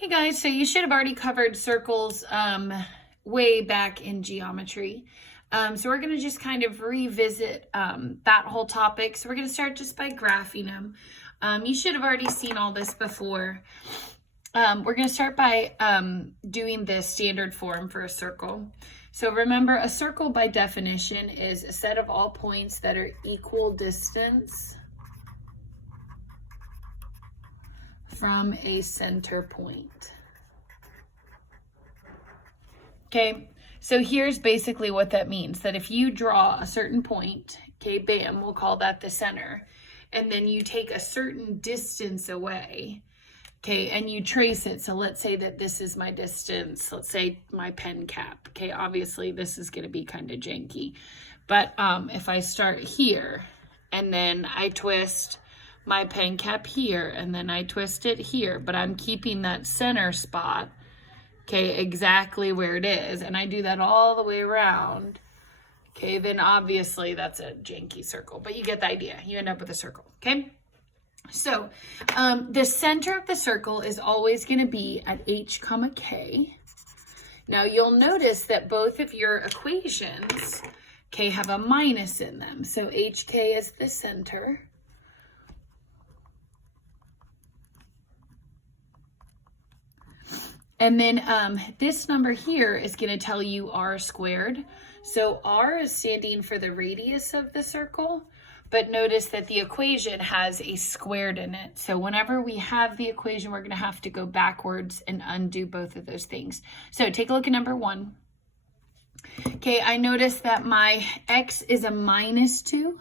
Hey guys, so you should have already covered circles way back in geometry. So we're going to just kind of revisit that whole topic. So we're going to start just by graphing them. You should have already seen all this before. We're going to start by doing the standard form for a circle. So remember, a circle by definition is a set of all points that are equal distance from a center point. Okay, so here's basically what that means, that if you draw a certain point, okay, bam, we'll call that the center, and then you take a certain distance away, okay, and you trace it. So let's say that this is my distance, let's say my pen cap, okay, obviously this is going to be kind of janky, but if I start here and then I twist my pen cap here and then I twist it here, but I'm keeping that center spot, okay, exactly where it is, and I do that all the way around, okay, then obviously that's a janky circle, but you get the idea. You end up with a circle, okay? So the center of the circle is always going to be at h comma k. Now you'll notice that both of your equations, okay, have a minus in them. So hk is the center. And then this number here is going to tell you r squared. So r is standing for the radius of the circle, but notice that the equation has a squared in it. So whenever we have the equation, we're going to have to go backwards and undo both of those things. So take a look at number 1. Okay, I noticed that my x is a -2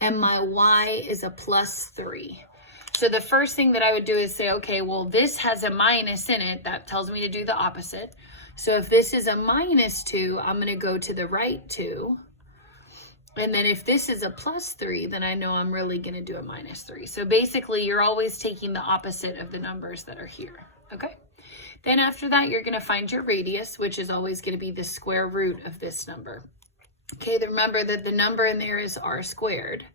and my y is a +3. So the first thing that I would do is say, okay, well, this has a minus in it. That tells me to do the opposite. So if this is a -2, I'm going to go to the right 2. And then if this is a +3, then I know I'm really going to do a -3. So basically, you're always taking the opposite of the numbers that are here, okay? Then after that, you're going to find your radius, which is always going to be the square root of this number. Okay, remember that the number in there is r squared.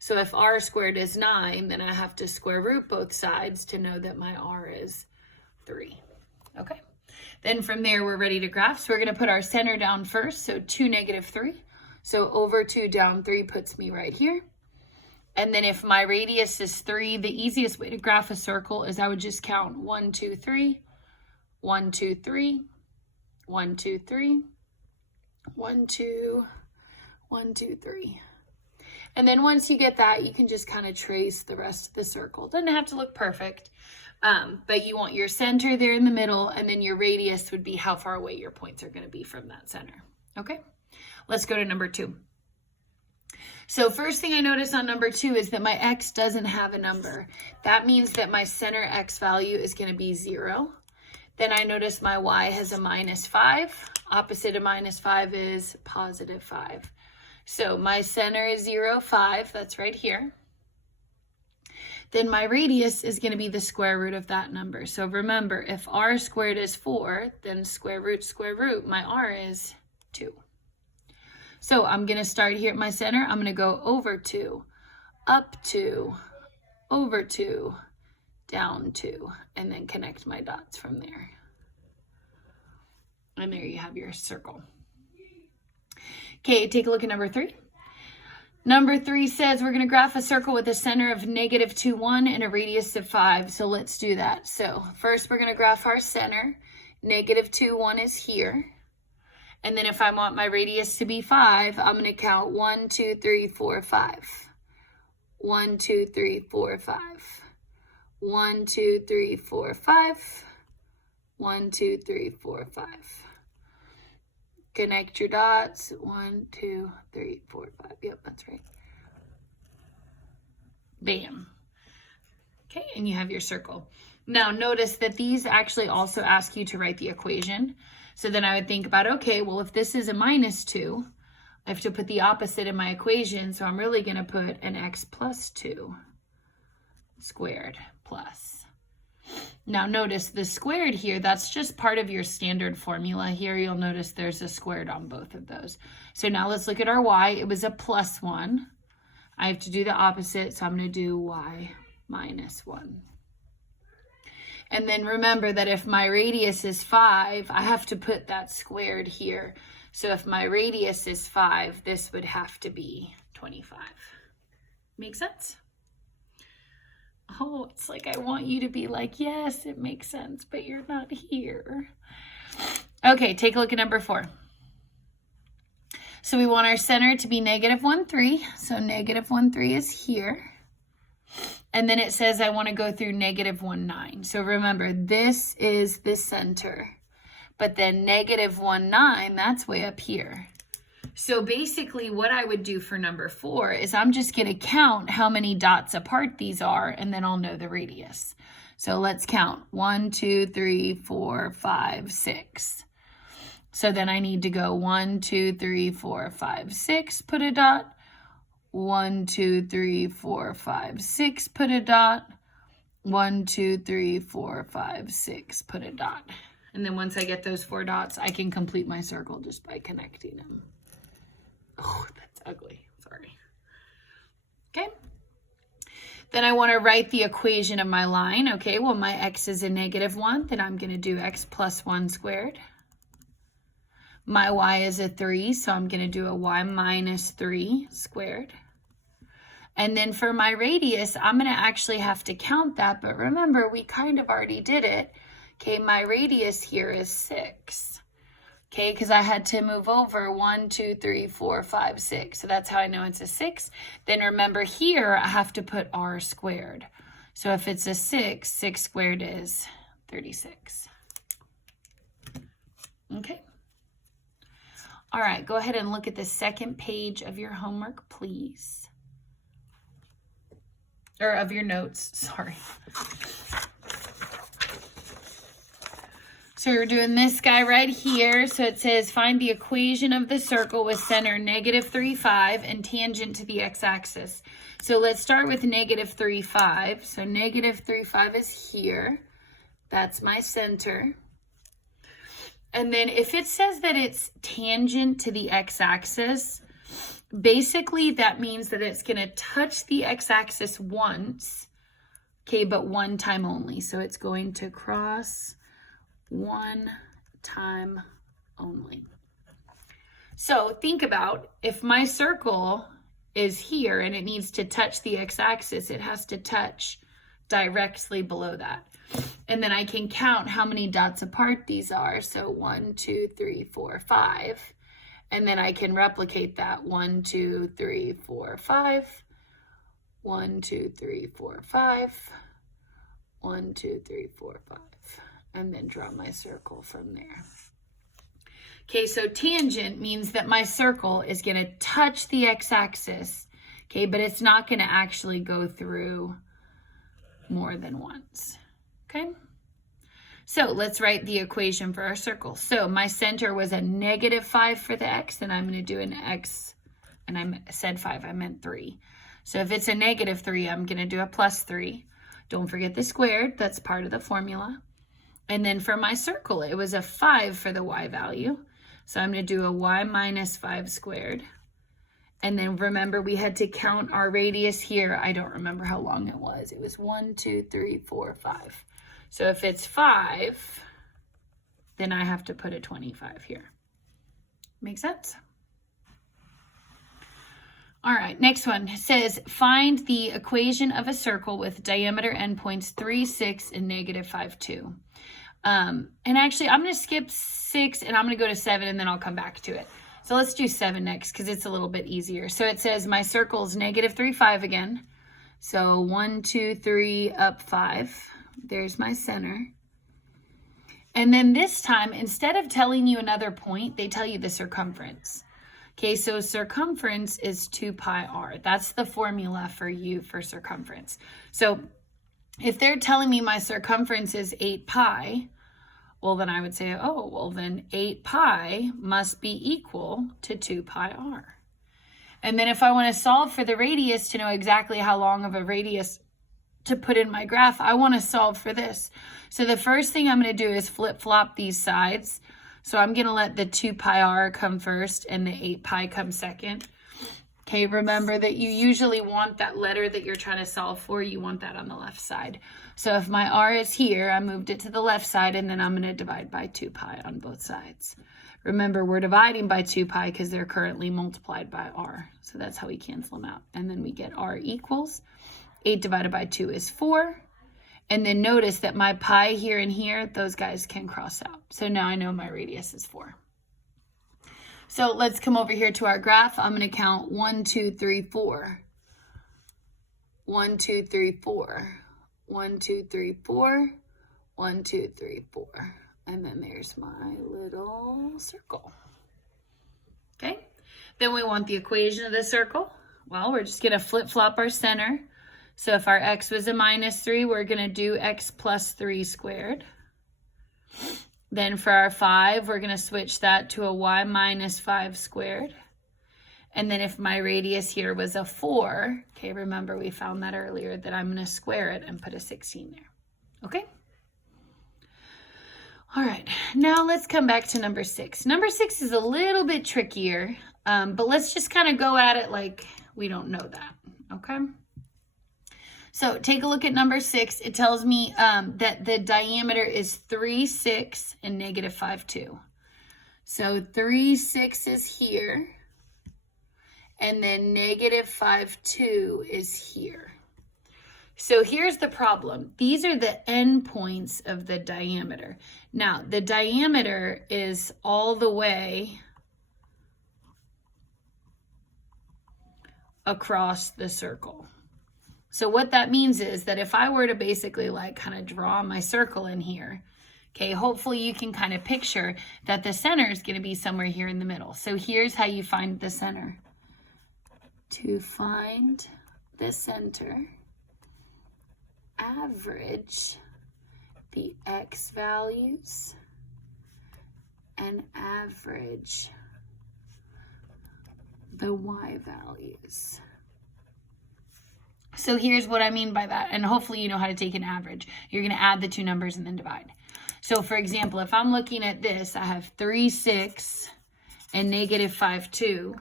So if r squared is 9, then I have to square root both sides to know that my r is 3. Okay. Then from there, we're ready to graph. So we're going to put our center down first. So 2, -3. So over 2 down 3 puts me right here. And then if my radius is 3, the easiest way to graph a circle is I would just count 1, 2, 3, 1, 2, 3, 1, 2, 3, 1, 2, 1, 2, 3. And then once you get that, you can just kind of trace the rest of the circle. Doesn't have to look perfect, but you want your center there in the middle, and then your radius would be how far away your points are going to be from that center. Okay, let's go to number 2. So first thing I notice on number 2 is that my x doesn't have a number. That means that my center x value is going to be 0. Then I notice my y has a -5. Opposite of -5 is +5. So my center is 0, 5, that's right here. Then my radius is going to be the square root of that number. So remember, if r squared is 4, then square root, my r is 2. So I'm going to start here at my center. I'm going to go over 2, up 2, over 2, down 2, and then connect my dots from there. And there you have your circle. Okay, take a look at number 3. Number 3 says we're going to graph a circle with a center of -2, 1 and a radius of 5. So let's do that. So first we're going to graph our center. -2, 1 is here. And then if I want my radius to be 5, I'm going to count 1, 2, 3, 4, 5. 1, 2, 3, 4, 5. 1, 2, 3, 4, 5. 1, 2, 3, 4, 5. Connect your dots. 1, 2, 3, 4, 5. Yep, that's right. Bam. Okay, and you have your circle. Now notice that these actually also ask you to write the equation. So then I would think about, okay, well, if this is a -2, I have to put the opposite in my equation. So I'm really going to put an x + 2 squared plus. Now notice the squared here, that's just part of your standard formula. Here you'll notice there's a squared on both of those. So now let's look at our y. It was a +1. I have to do the opposite, so I'm going to do y -1. And then remember that if my radius is 5, I have to put that squared here. So if my radius is 5, this would have to be 25. Make sense? Oh, it's like I want you to be like, yes, it makes sense, but you're not here. Okay, take a look at number 4. So we want our center to be -1, 3. So -1, 3 is here. And then it says I want to go through -1, 9. So remember, this is the center. But then -1, 9, that's way up here. So basically what I would do for number 4 is I'm just going to count how many dots apart these are, and then I'll know the radius. So let's count. 1, 2, 3, 4, 5, 6. So then I need to go 1, 2, 3, 4, 5, 6, put a dot. 1, 2, 3, 4, 5, 6, put a dot. 1, 2, 3, 4, 5, 6, put a dot. And then once I get those 4 dots, I can complete my circle just by connecting them. Oh, that's ugly. Sorry. Okay. Then I want to write the equation of my line. Okay, well, my x is a -1. Then I'm going to do x plus 1 squared. My y is a 3, so I'm going to do a y minus 3 squared. And then for my radius, I'm going to actually have to count that. But remember, we kind of already did it. Okay, my radius here is 6. Okay, because I had to move over 1, 2, 3, 4, 5, 6. So that's how I know it's a 6. Then remember here, I have to put r squared. So if it's a 6, 6 squared is 36. Okay. All right, go ahead and look at the second page of your homework, please. Or of your notes, sorry. So we're doing this guy right here. So it says find the equation of the circle with center -3, 5 and tangent to the x-axis. So let's start with -3, 5. So -3, 5 is here. That's my center. And then if it says that it's tangent to the x-axis, basically that means that it's going to touch the x-axis once, okay, but one time only. So it's going to cross one time only. So think about if my circle is here and it needs to touch the x-axis, it has to touch directly below that. And then I can count how many dots apart these are. So 1, 2, 3, 4, 5. And then I can replicate that. 1, 2, 3, 4, 5. 1, 2, 3, 4, 5. 1, 2, 3, 4, 5. And then draw my circle from there. Okay, so tangent means that my circle is going to touch the x-axis, okay, but it's not going to actually go through more than once, okay? So let's write the equation for our circle. So my center was a -5 for the x, and I'm going to do an x, and I said 5, I meant 3. So if it's a -3, I'm going to do a +3. Don't forget the squared, that's part of the formula. And then for my circle, it was a 5 for the y value. So I'm going to do a y minus 5 squared. And then remember, we had to count our radius here. I don't remember how long it was. It was 1, 2, 3, 4, 5. So if it's 5, then I have to put a 25 here. Make sense? All right, next one. It says, find the equation of a circle with diameter endpoints 3, 6, and -5, 2. And actually, I'm going to skip 6, and I'm going to go to 7, and then I'll come back to it. So let's do 7 next, because it's a little bit easier. So it says my circle's -3, 5 again. So 1, 2, 3, up 5. There's my center. And then this time, instead of telling you another point, they tell you the circumference. Okay, so circumference is 2 pi r. That's the formula for u for circumference. So if they're telling me my circumference is 8 pi, well, then I would say, oh, well, then 8 pi must be equal to 2 pi r. And then if I want to solve for the radius to know exactly how long of a radius to put in my graph, I want to solve for this. So the first thing I'm going to do is flip-flop these sides. So I'm going to let the 2 pi r come first and the 8 pi come second. Okay, remember that you usually want that letter that you're trying to solve for, you want that on the left side. So if my r is here, I moved it to the left side, and then I'm going to divide by 2 pi on both sides. Remember, we're dividing by 2 pi because they're currently multiplied by r. So that's how we cancel them out. And then we get r equals 8 divided by 2 is 4. And then notice that my pi here and here, those guys can cross out. So now I know my radius is 4. So let's come over here to our graph. I'm going to count 1, 2, 3, 4. 1, 2, 3, 4. 1, 2, 3, 4. 1, 2, 3, 4. And then there's my little circle. Okay. Then we want the equation of the circle. Well, we're just going to flip-flop our center. So if our x was a -3, we're going to do x plus 3 squared. Then for our 5, we're going to switch that to a y minus 5 squared. And then if my radius here was a 4, okay, remember we found that earlier, that I'm going to square it and put a 16 there. Okay? All right, now let's come back to number 6. Number 6 is a little bit trickier, but let's just kind of go at it like we don't know that, okay? So take a look at number 6. It tells me that the diameter is 3, 6, and -5, 2. So 3, 6 is here, and then -5, 2 is here. So here's the problem. These are the endpoints of the diameter. Now, the diameter is all the way across the circle. So what that means is that if I were to basically like kind of draw my circle in here, okay, hopefully you can kind of picture that the center is going to be somewhere here in the middle. So here's how you find the center. To find the center, average the x values and average the y values. So here's what I mean by that, and hopefully you know how to take an average. You're going to add the two numbers and then divide. So for example, if I'm looking at this, I have 3, 6 and -5, 2.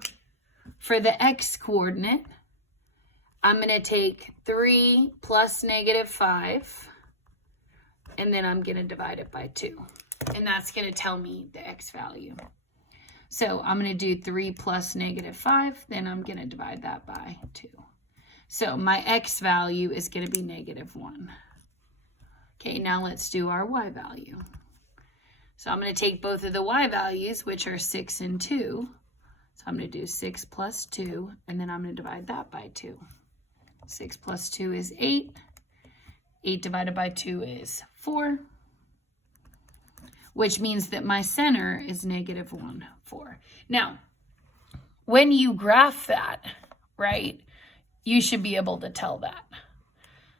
For the x coordinate, I'm going to take 3 plus -5, and then I'm going to divide it by 2. And that's going to tell me the x value. So I'm going to do 3 plus -5, then I'm going to divide that by 2. So my x value is going to be -1. Okay, now let's do our y value. So I'm going to take both of the y values, which are 6 and 2. So I'm going to do 6 plus 2, and then I'm going to divide that by 2. 6 plus 2 is 8. 8 divided by 2 is 4, which means that my center is -1, 4. Now, when you graph that, right, you should be able to tell that.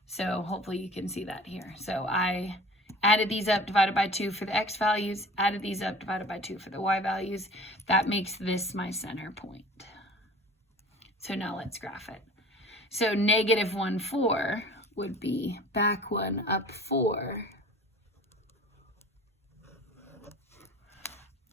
So hopefully you can see that here. So I added these up, divided by 2 for the x values, added these up, divided by 2 for the y values. That makes this my center point. So now let's graph it. So -1, 4 would be back 1 up 4.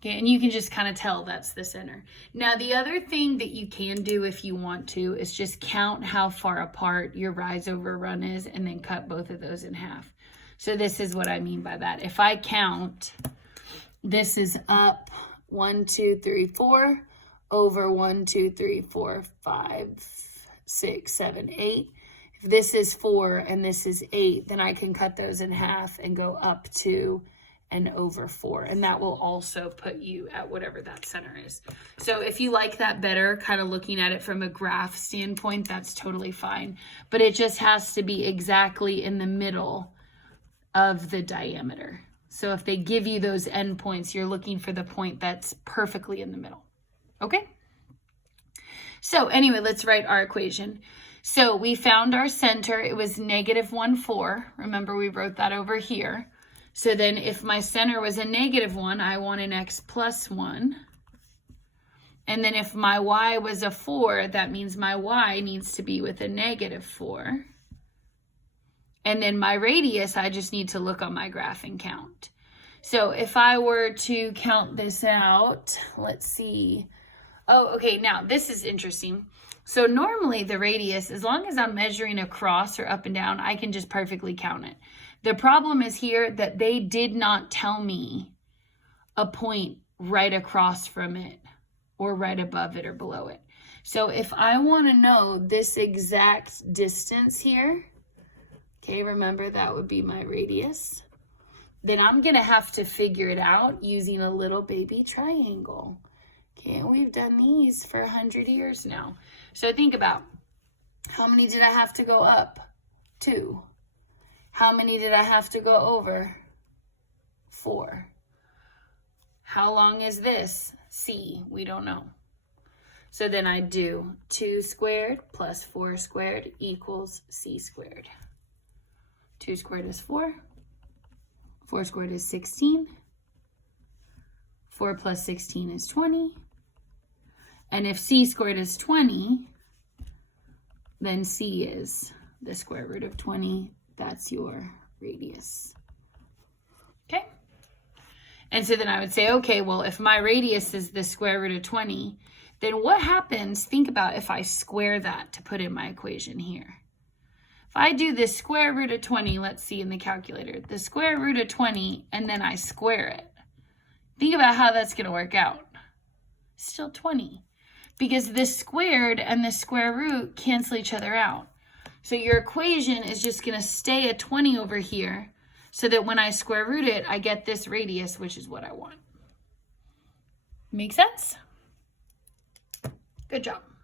Okay, and you can just kind of tell that's the center. Now, the other thing that you can do if you want to is just count how far apart your rise over run is and then cut both of those in half. So this is what I mean by that. If I count, this is up 1, 2, 3, 4 over 1, 2, 3, 4, 5, 6, 7, 8. If this is 4 and this is 8, then I can cut those in half and go up 2 and over 4, and that will also put you at whatever that center is. So if you like that better, kind of looking at it from a graph standpoint, that's totally fine, but it just has to be exactly in the middle of the diameter. So if they give you those endpoints, you're looking for the point that's perfectly in the middle. Okay? So anyway, let's write our equation. So we found our center. It was -1, 4. Remember, we wrote that over here. So then if my center was a -1, I want an x plus 1. And then if my y was a 4, that means my y needs to be with a -4. And then my radius, I just need to look on my graph and count. So if I were to count this out, let's see. Oh, okay, now this is interesting. So normally the radius, as long as I'm measuring across or up and down, I can just perfectly count it. The problem is here that they did not tell me a point right across from it or right above it or below it. So if I want to know this exact distance here, okay, remember that would be my radius, then I'm going to have to figure it out using a little baby triangle. Okay, and we've done these for 100 years now. So think about, how many did I have to go up? 2. How many did I have to go over? 4. How long is this? C, we don't know. So then I do 2 squared plus 4 squared equals C squared. 2 squared is 4. 4 squared is 16. 4 plus 16 is 20. And if C squared is 20, then C is the square root of 20. That's your radius. Okay? And so then I would say, okay, well, if my radius is the square root of 20, then what happens, think about if I square that to put in my equation here. If I do the square root of 20, let's see in the calculator, the square root of 20, and then I square it. Think about how that's going to work out. Still 20. Because this squared and the square root cancel each other out. So your equation is just going to stay at 20 over here, so that when I square root it, I get this radius, which is what I want. Make sense? Good job.